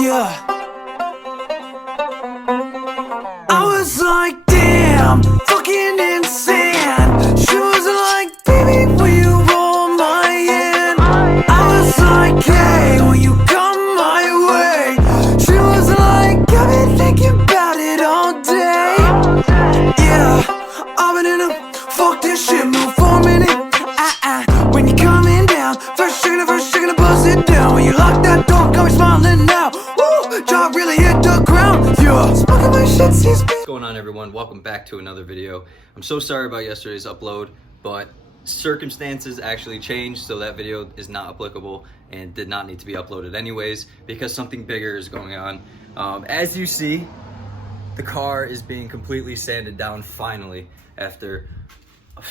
Yeah. I was like, damn, fucking insane. She was like, baby, will you roll my hand? I was like, hey, will you come my way? She was like, got me thinking about it all day. Yeah, I've been in a fuck this shit mood for a minute. When you're coming down, first you're gonna buzz it down. When you lock that door, got me smiling now. Woo, jaw really hit the ground. Yeah, smoking my shit, What's going on, everyone? Welcome back to another video. I'm so sorry about yesterday's upload, but circumstances actually changed, so that video is not applicable and did not need to be uploaded anyways because something bigger is going on. As you see, the car is being completely sanded down finally. After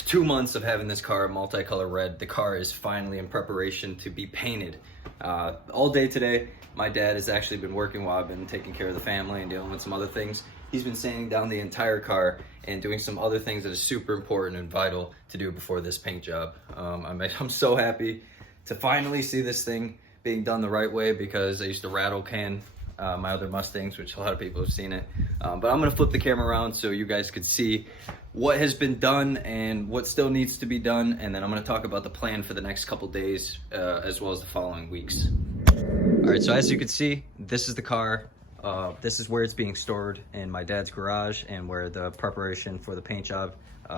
2 months of having this car multicolor red, the car is finally in preparation to be painted. All day today, my dad has actually been working while I've been taking care of the family and dealing with some other things. He's been sanding down the entire car and doing some other things that is super important and vital to do before this paint job. I'm so happy to finally see this thing being done the right way, because I used to rattle can my other Mustangs, which a lot of people have seen it. But I'm gonna flip the camera around so you guys could see what has been done and what still needs to be done, and then I'm gonna talk about the plan for the next couple days as well as the following weeks. All right, so as you can see, this is the car. This is where it's being stored in my dad's garage and where the preparation for the paint job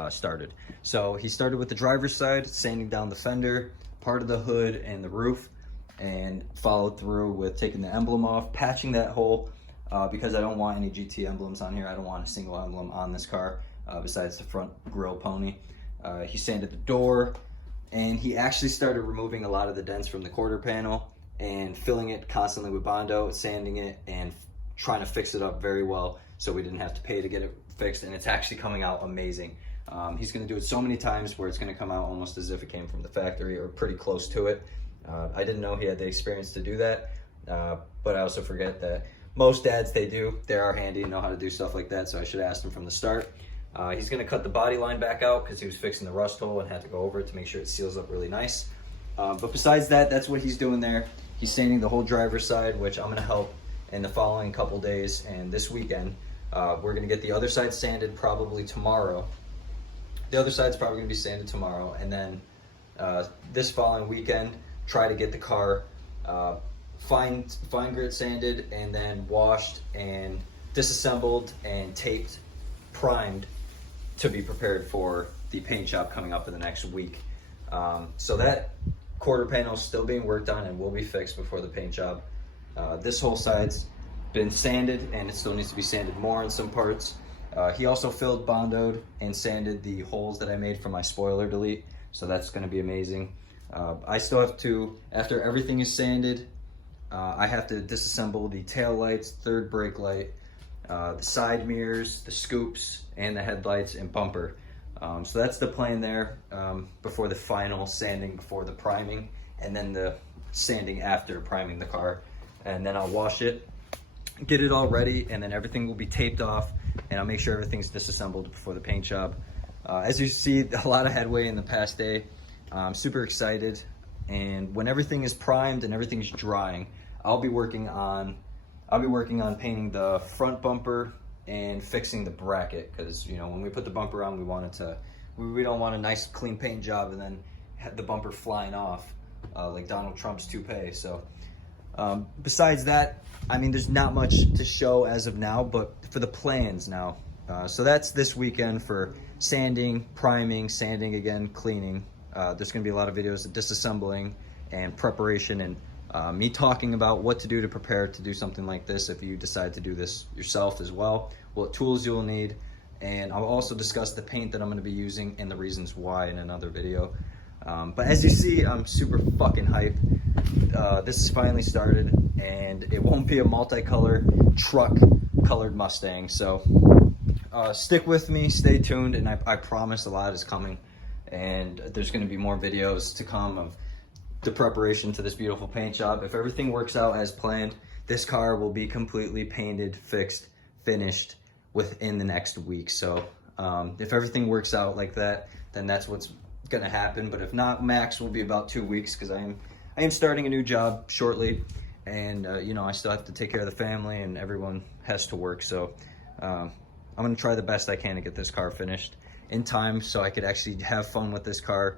started. So he started with the driver's side, sanding down the fender, part of the hood and the roof, and followed through with taking the emblem off, patching that hole, because I don't want any GT emblems on here. I don't want a single emblem on this car besides the front grille pony. He sanded the door, and he actually started removing a lot of the dents from the quarter panel and filling it constantly with Bondo, sanding it and trying to fix it up very well so we didn't have to pay to get it fixed, and it's actually coming out amazing. He's going to do it so many times where it's going to come out almost as if it came from the factory or pretty close to it. I didn't know he had the experience to do that, but I also forget that most dads, they are handy and know how to do stuff like that, so I should have asked him from the start. He's going to cut the body line back out because he was fixing the rust hole and had to go over it to make sure it seals up really nice. But besides that, that's what he's doing there. He's sanding the whole driver's side, which I'm going to help in the following couple days and this weekend. We're going to get the other side sanded probably tomorrow. The other side's probably going to be sanded tomorrow, and then this following weekend, try to get the car fine grit sanded and then washed and disassembled and taped, primed to be prepared for the paint job coming up in the next week. So that quarter panel is still being worked on and will be fixed before the paint job. This whole side's been sanded and it still needs to be sanded more in some parts. He also filled, bondoed, and sanded the holes that I made for my spoiler delete, so that's going to be amazing. I still have to, after everything is sanded, I have to disassemble the tail lights, third brake light, the side mirrors, the scoops, and the headlights and bumper. So that's the plan there, before the final sanding, before the priming, and then the sanding after priming the car. And then I'll wash it, get it all ready, and then everything will be taped off, and I'll make sure everything's disassembled before the paint job. As you see, a lot of headway in the past day. I'm super excited, and when everything is primed and everything's drying, I'll be working on painting the front bumper and fixing the bracket, because you know, when we put the bumper on, we don't want a nice clean paint job and then have the bumper flying off like Donald Trump's toupee. So besides that, I mean, there's not much to show as of now, but for the plans now, so that's this weekend for sanding, priming, sanding again, cleaning. There's going to be a lot of videos of disassembling and preparation, and me talking about what to do to prepare to do something like this if you decide to do this yourself as well, what tools you will need, and I'll also discuss the paint that I'm going to be using and the reasons why in another video. But as you see, I'm super fucking hyped. This is finally started, and it won't be a multicolor truck colored Mustang, so stick with me, stay tuned, and I promise a lot is coming. And there's going to be more videos to come of the preparation to this beautiful paint job. If everything works out as planned, this car will be completely painted, fixed, finished within the next week. So if everything works out like that, then that's what's going to happen. But if not, max will be about 2 weeks, because I am starting a new job shortly, and you know, I still have to take care of the family, and everyone has to work. So I'm gonna try the best I can to get this car finished in time, so I could actually have fun with this car,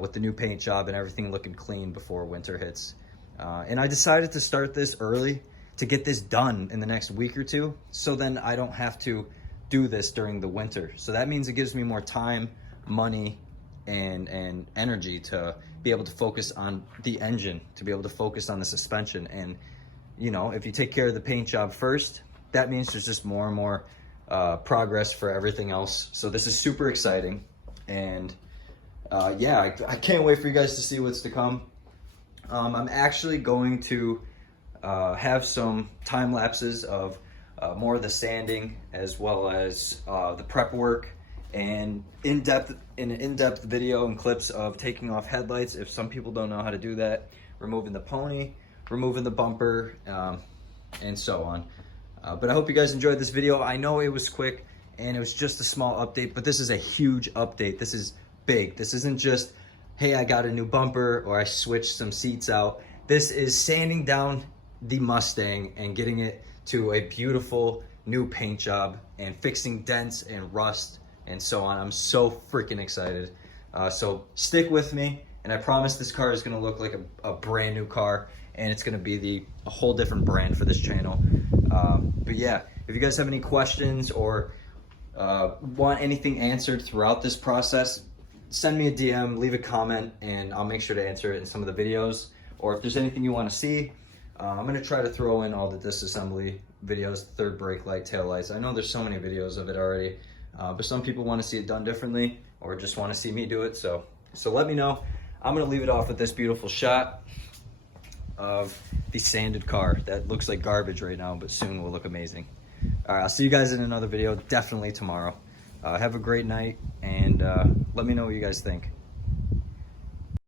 with the new paint job and everything looking clean before winter hits. And I decided to start this early to get this done in the next week or two, so then I don't have to do this during the winter. So that means it gives me more time, money, and energy to be able to focus on the engine, to be able to focus on the suspension. And you know, if you take care of the paint job first, that means there's just more and more progress for everything else. So this is super exciting, and yeah, I can't wait for you guys to see what's to come. I'm actually going to have some time lapses of more of the sanding, as well as the prep work, and an in-depth video and clips of taking off headlights if some people don't know how to do that, removing the pony, removing the bumper, and so on. But I hope you guys enjoyed this video. I know it was quick and it was just a small update, but this is a huge update. This is big. This isn't just, hey, I got a new bumper or I switched some seats out. This is sanding down the Mustang and getting it to a beautiful new paint job and fixing dents and rust and so on. I'm so freaking excited. So stick with me, and I promise this car is gonna look like a brand new car, and it's gonna be a whole different brand for this channel. But yeah, if you guys have any questions or want anything answered throughout this process, send me a DM, leave a comment, and I'll make sure to answer it in some of the videos. Or if there's anything you want to see, I'm going to try to throw in all the disassembly videos, third brake light, tail lights. I know there's so many videos of it already, but some people want to see it done differently or just want to see me do it. So let me know. I'm going to leave it off with this beautiful shot of the sanded car that looks like garbage right now, but soon will look amazing. All right, I'll see you guys in another video, definitely tomorrow. Have a great night, and let me know what you guys think.